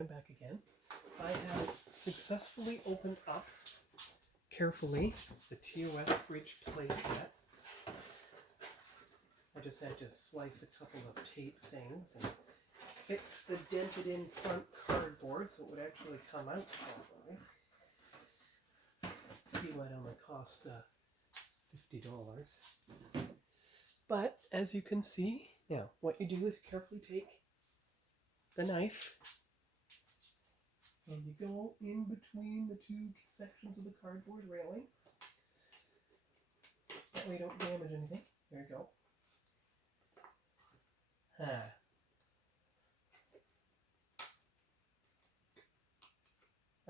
Back again. I have successfully opened up carefully the TOS bridge playset. I just had to slice a couple of tape things and fix the dented in front cardboard so it would actually come out properly. See why it only cost $50. But as you can see, now what you do is carefully take the knife and you go in between the two sections of the cardboard railing. That way you don't damage anything. There you go.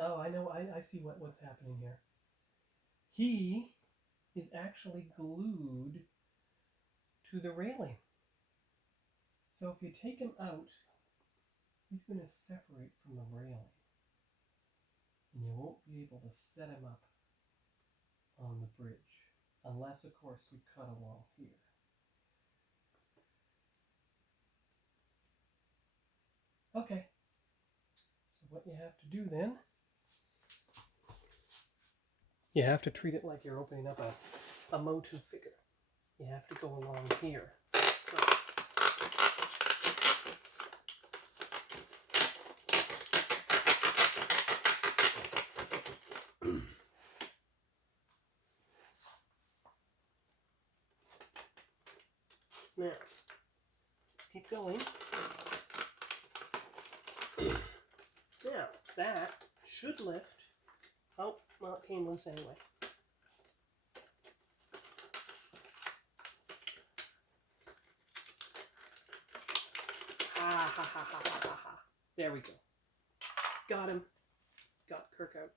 Oh, I know. I see what's happening here. He is actually glued to the railing. So if you take him out, he's going to separate from the railing. And you won't be able to set him up on the bridge. Unless, of course, you cut a wall here. Okay. So what you have to do then, you have to treat it like you're opening up a Motu figure. You have to go along here. So, now, let's keep going. Now, that should lift. Oh, well, it came loose anyway. Ha ha ha ha ha ha. There we go. Got him. Got Kirk out.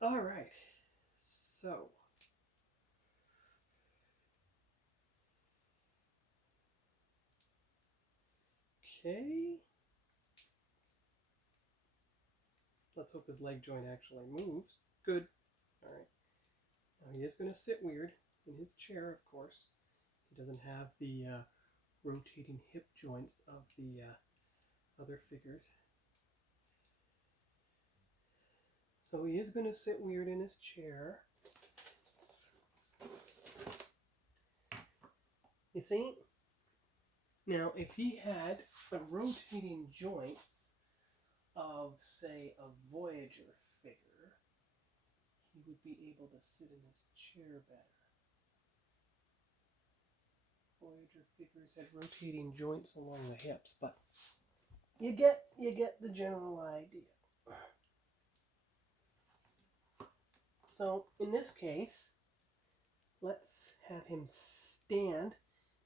All right. So. Okay. Let's hope his leg joint actually moves. Good. All right. Now he is going to sit weird in his chair, of course. He doesn't have the rotating hip joints of the other figures. So he is going to sit weird in his chair. You see? Now, if he had the rotating joints of, say, a Voyager figure, he would be able to sit in his chair better. Voyager figures had rotating joints along the hips, but you get the general idea. So, in this case, let's have him stand.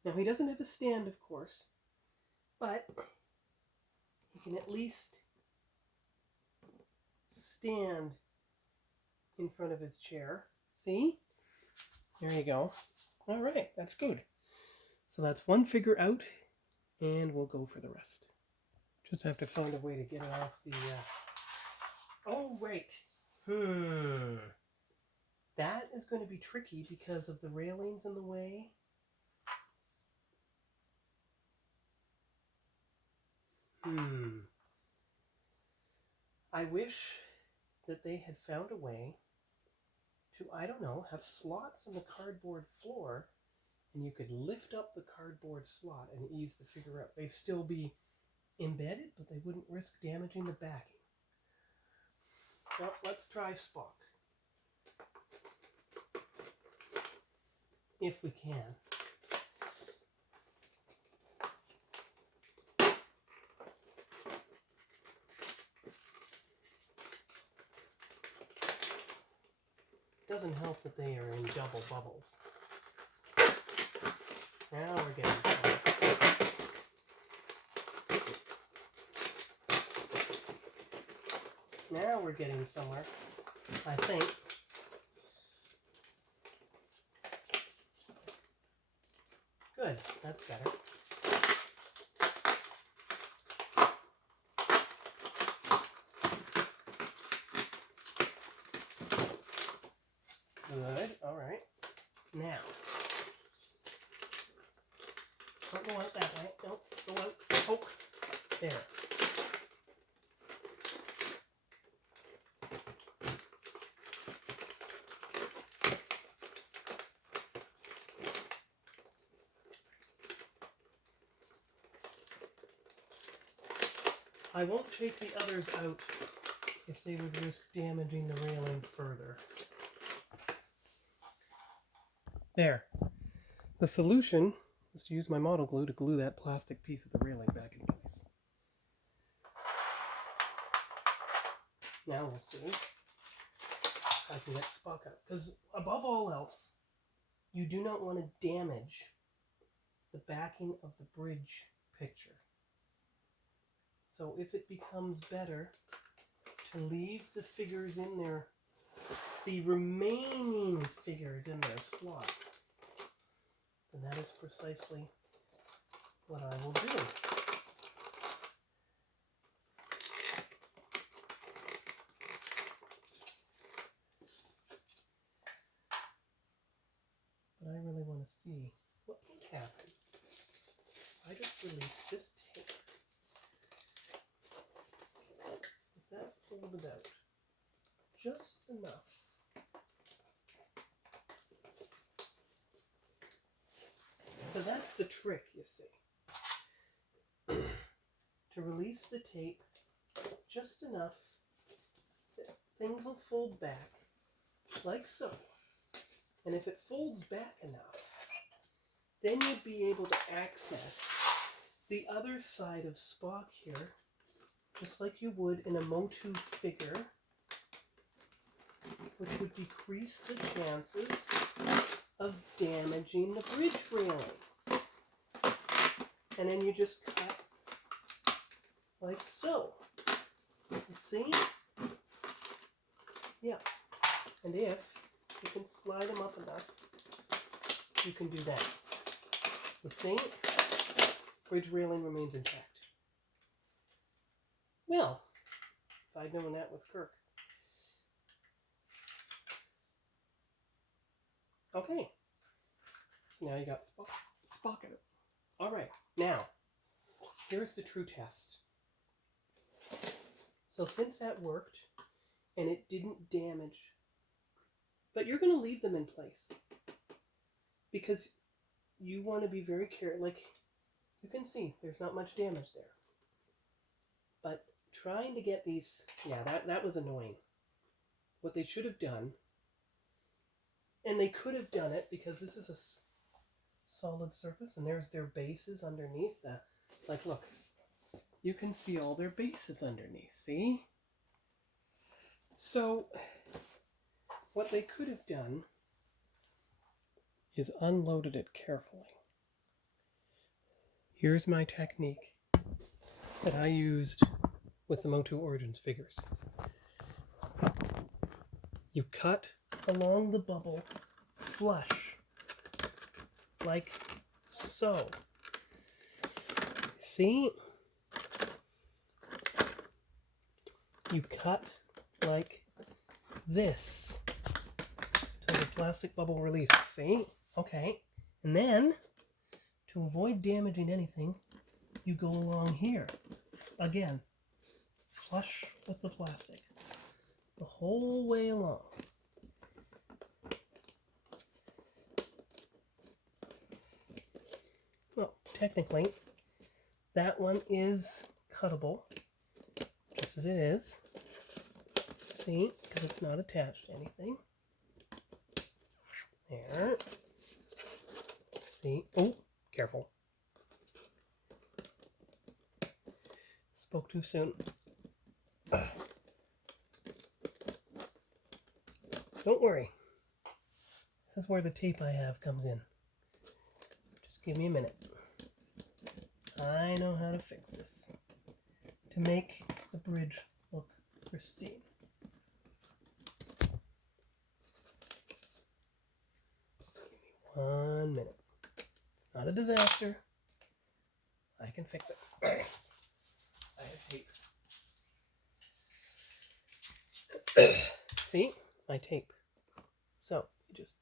Now, he doesn't have a stand, of course, but he can at least stand in front of his chair. See? There you go. All right, that's good. So that's one figure out, and we'll go for the rest. Just have to find a way to get it off the... Oh, wait. That is going to be tricky because of the railings in the way. I wish that they had found a way to, I don't know, have slots in the cardboard floor, and you could lift up the cardboard slot and ease the figure out. They'd still be embedded, but they wouldn't risk damaging the backing. Well, let's try Spock. If we can. Doesn't help that they are in double bubbles. Now we're getting somewhere. Now we're getting somewhere, I think. Good, that's better. Good, all right. Now, don't go out that way. Nope, go out. Poke. There. I won't take the others out if they would risk damaging the railing further. There. The solution is to use my model glue to glue that plastic piece of the railing back in place. Now we'll see if I can get Spock out. Because above all else, you do not want to damage the backing of the bridge picture. So if it becomes better to leave the figures in there, the remaining figures in their slot, then that is precisely what I will do. But I really want to see what would happen if I just release this tape. With that folded out just enough. So that's the trick, you see. To release the tape just enough that things will fold back, like so. And if it folds back enough, then you'd be able to access the other side of Spock here, just like you would in a Motu figure, which would decrease the chances of damaging the bridge railing. And then you just cut like so. You see? Yeah. And if you can slide them up enough, you can do that. You see? Bridge railing remains intact. Well, if I'd known that with Kirk. Okay. So now you got Spock in it. All right. Now, here's the true test. So since that worked, and it didn't damage, but you're going to leave them in place because you want to be very careful. Like, you can see, there's not much damage there. But trying to get these, yeah, that was annoying. What they should have done, and they could have done it because this is a solid surface, and there's their bases underneath. Like, look, you can see all their bases underneath, see? So, what they could have done is unloaded it carefully. Here's my technique that I used with the Motu Origins figures. You cut along the bubble flush, like so. See? You cut like this till the plastic bubble releases. See? Okay. And then, to avoid damaging anything, you go along here. Again, flush with the plastic the whole way along. Well, technically, that one is cuttable, just as it is. See, because it's not attached to anything. There. See. Oh, careful. Spoke too soon. Don't worry. This is where the tape I have comes in. Just give me a minute. I know how to fix this to make the bridge look pristine. Give me 1 minute. It's not a disaster. I can fix it. I have tape. See? My tape. So, you just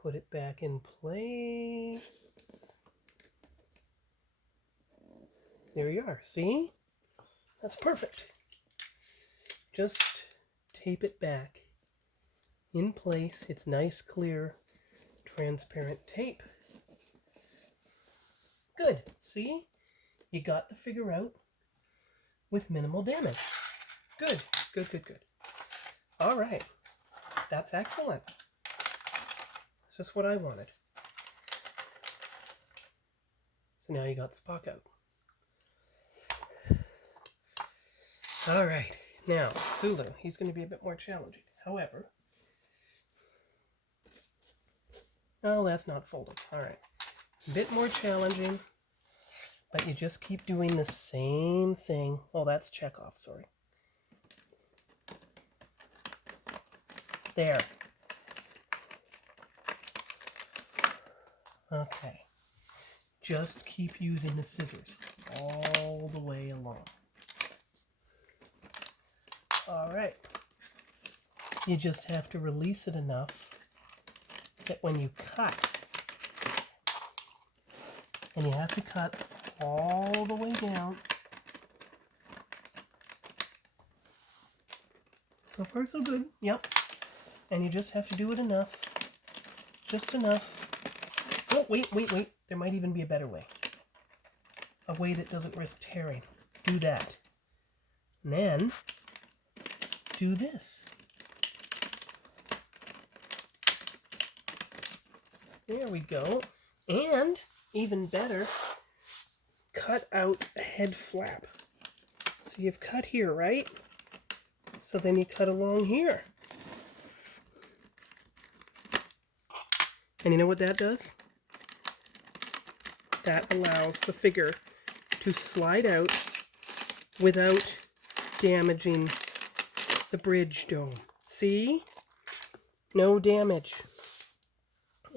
put it back in place. There you are. See? That's perfect. Just tape it back in place. It's nice, clear, transparent tape. Good. See? You got the figure out. with minimal damage. Good, good, good, good. All right, that's excellent. This is what I wanted. So now you got Spock out. All right, now Sulu, he's going to be a bit more challenging. However, oh, that's not folded. All right, a bit more challenging, but you just keep doing the same thing. Oh, that's Chekhov, sorry. There. Okay. Just keep using the scissors all the way along. All right. You just have to release it enough that when you cut, and you have to cut all the way down. So far, so good. Yep. And you just have to do it enough. Just enough. Oh, wait. There might even be a better way. A way that doesn't risk tearing. Do that. And then, do this. There we go. And, even better, cut out a head flap. So you've cut here, right? So then you cut along here. And you know what that does? That allows the figure to slide out without damaging the bridge dome. See? No damage.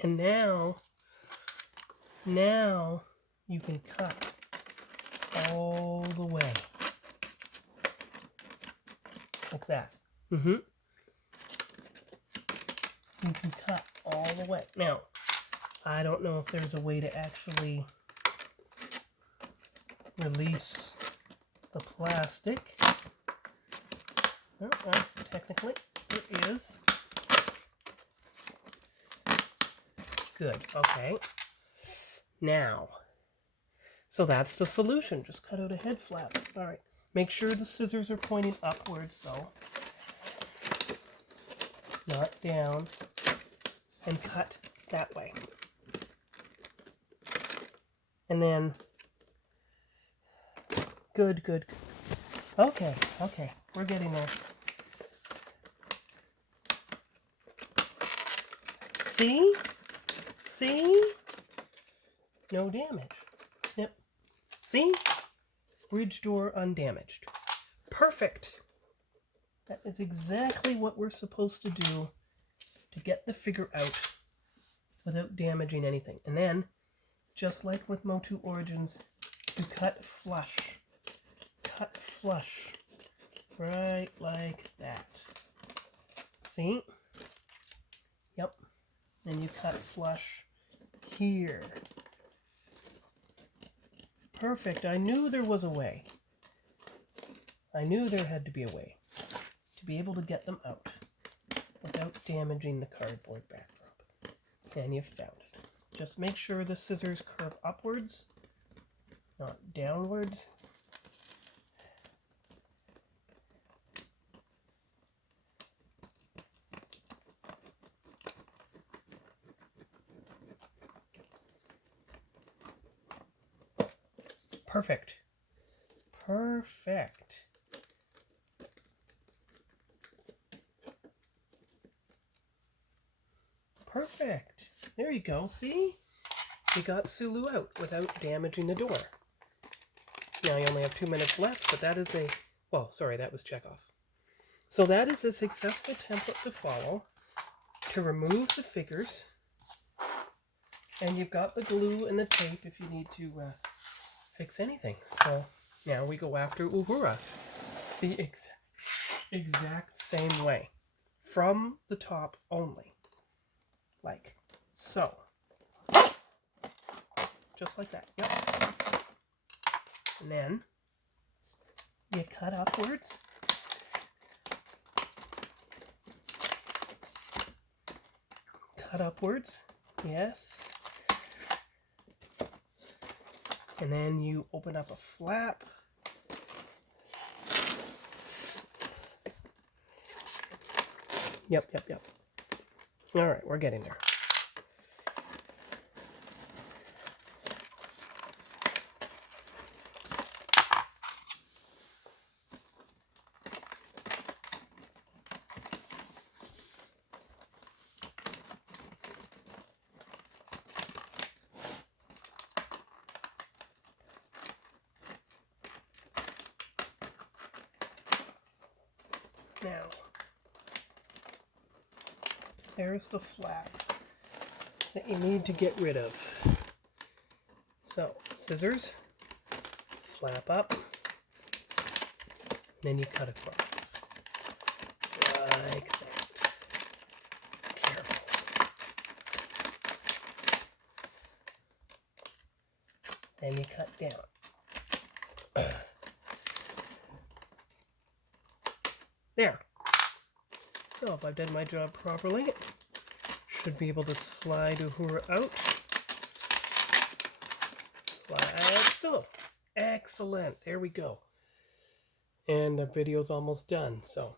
And now you can cut all the way. Like that. You can cut all the way. Now, I don't know if there's a way to actually release the plastic. Oh, well, technically, it is. Good, okay. Now, so that's the solution. Just cut out a head flap. All right. Make sure the scissors are pointing upwards, though. Not down. And cut that way. And then, good. Okay, we're getting there. See? No damage. Snip. See? Bridge door undamaged. Perfect. That is exactly what we're supposed to do to get the figure out without damaging anything. And then, just like with Motu Origins, you cut flush. Cut flush. Right like that. See? Yep. And you cut flush here. Perfect. I knew there was a way. I knew there had to be a way to be able to get them out without damaging the cardboard backdrop. And you found it. Just make sure the scissors curve upwards, not downwards. Perfect. Perfect. Perfect. There you go. See? You got Sulu out without damaging the door. Now you only have 2 minutes left, but that is a... Well, sorry, that was Chekhov. So that is a successful template to follow to remove the figures. And you've got the glue and the tape if you need to fix anything. So now we go after Uhura the exact same way. From the top only. Like so. Just like that. Yep. And then you cut upwards. Cut upwards. Yes. And then you open up a flap. Yep. All right, we're getting there. Now, there's the flap that you need to get rid of. So, scissors, flap up, then you cut across. Like that. Careful. Then you cut down. There. So if I've done my job properly, should be able to slide Uhura out. Like so. Excellent. There we go. And the video's almost done. So